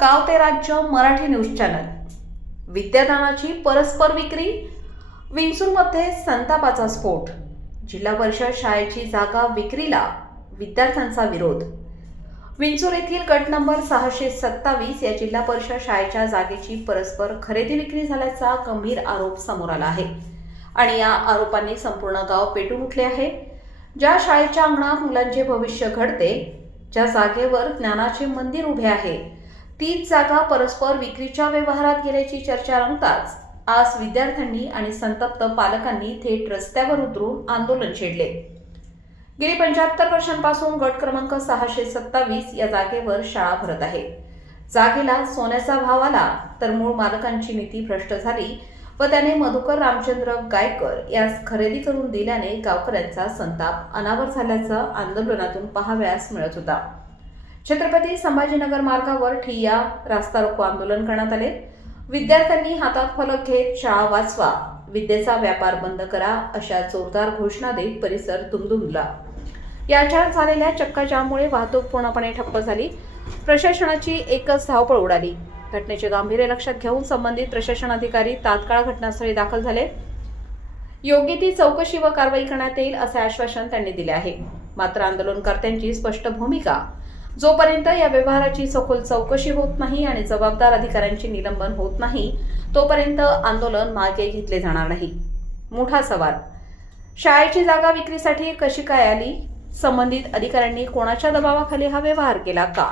गाव ते राज्य मराठी न्यूज चॅनल। विद्यादानाची परस्पर विक्री, विंचूरमध्ये संतापाचा स्फोट। जिल्हा परिषद शाळेची जागा विक्रीला, विद्यार्थ्यांचा विरोध। विंचूर येथील गट नंबर 627 या जिल्हा परिषद शाळेच्या जागेची परस्पर खरेदी विक्री झाल्याचा गंभीर आरोप समोर आला आहे आणि या आरोपांनी संपूर्ण गाव पेटून उठले आहे। ज्या शाळेच्या अंगणात मुलांचे भविष्य घडते, ज्या जागेवर ज्ञानाचे मंदिर उभे आहे, तीच जागा परस्पर विक्रीच्या व्यवहारात गेल्याची चर्चा रंगताच आज विद्यार्थ्यांनी आणि संतप्त पालकांनी थेट रस्त्यावर उतरून आंदोलन छेडले। गेली 75 वर्षांपासून गट क्रमांक 627 या जागेवर शाळा भरत आहे। जागेला सोन्याचा भाव आला तर मूळ मालकांची नीती भ्रष्ट झाली व त्याने मधुकर रामचंद्र गायकर यास खरेदी करून दिल्याने गावकऱ्यांचा संताप अनावर झाल्याचं आंदोलनातून पाहावयास मिळत होता। छत्रपती संभाजीनगर मार्गावर ठिय्या रास्ता रोको आंदोलन करण्यात आले। विद्यार्थ्यांनी हातात फलक घेत शाळा वाचवा, विद्येचा व्यापार बंद करा अशा जोरदार घोषणा देत परिसर दुमदुमला। याच्यात झालेल्या चक्काजाममुळे वाहतूक पूर्णपणे ठप्प झाली। प्रशासनाची एकच धावपळ उडाली। घटनेचे गांभीर्य लक्षात घेऊन संबंधित प्रशासन अधिकारी तात्काळ घटनास्थळी दाखल झाले। योग्य ती चौकशी व कारवाई करण्यात येईल असे आश्वासन त्यांनी दिले आहे। मात्र आंदोलनकर्त्यांची स्पष्ट भूमिका, जोपर्यंत या व्यवहाराची सखोल चौकशी होत नाही आणि जबाबदार अधिकाऱ्यांचे निलंबन होत नाही, तोपर्यंत आंदोलन मागे घेतले जाणार नाही। मोठा सवाल, शाळेची जागा विक्रीसाठी कशी काय आली? संबंधित अधिकाऱ्यांनी कोणाच्या दबावाखाली हा व्यवहार केला का?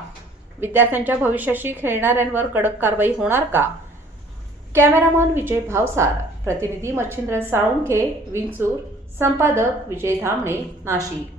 विद्यार्थ्यांच्या भविष्याशी खेळणाऱ्यांवर कडक कारवाई होणार का? कॅमेरामन विजय भावसार, प्रतिनिधी मच्छिंद्र साळुंखे, विंचूर, संपादक विजय धामणे, नाशिक।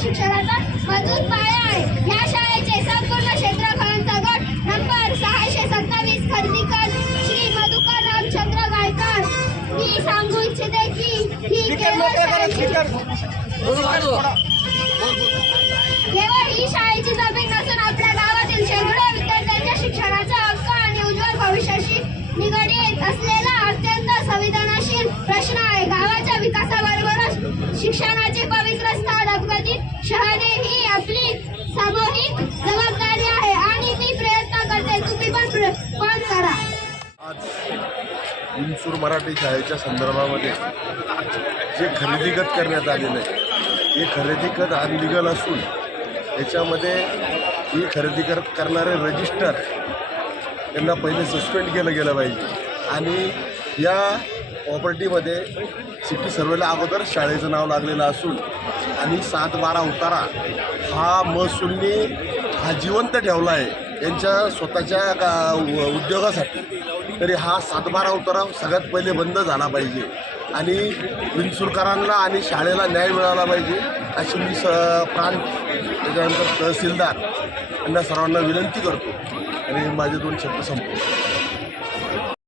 शिक्षणाचा मजबूत पाया आहे। या शाळेचे संपूर्ण क्षेत्रफळाचा गट नंबर 627 खरेदीकर श्री मधुकर रामचंद्र गायकर। मी सांगू इच्छिते की ही केवळ ही शाळेची जमीन नसून आपल्या गावातील शेकडो विद्यार्थ्यांच्या शिक्षणाचा हक्क आणि उज्ज्वल भविष्याशी निगडीत असलेला अत्यंत संवेदनशील प्रश्न आहे। गावाच्या विकासाबरोबरच शिक्षणाचे पवित्र स्थान अपघटित शहरे ही आपली सामूहिक जबाबदारी आहे आणि मी प्रयत्न करते, तुम्ही पण करा। आज विंचूर मराठी शाळेच्या संदर्भामध्ये जे खरेदी खत करण्यात आलेलं आहे, हे खरेदी खत अनलिगल असून याच्यामध्ये ही खरेदी करणारे रजिस्टर यांना पहिले सस्पेंड केलं गेलं पाहिजे आणि या प्रॉपर्टीमध्ये सिटी सर्वेला अगोदर शाळेचं नाव लागलेलं असून आणि 7-12 उतारा हा महसूलने हा जिवंत ठेवला आहे यांच्या स्वतःच्या उद्योगासाठी। तरी हा 7-12 उतारा सगळ्यात पहिले बंद झाला पाहिजे आणि विंचूरकरांना आणि शाळेला न्याय मिळाला पाहिजे अशी मी प्रांत त्याच्यानंतर तहसीलदार यांना सर्वांना विनंती करतो आणि माझे 2 शब्द संपवतो।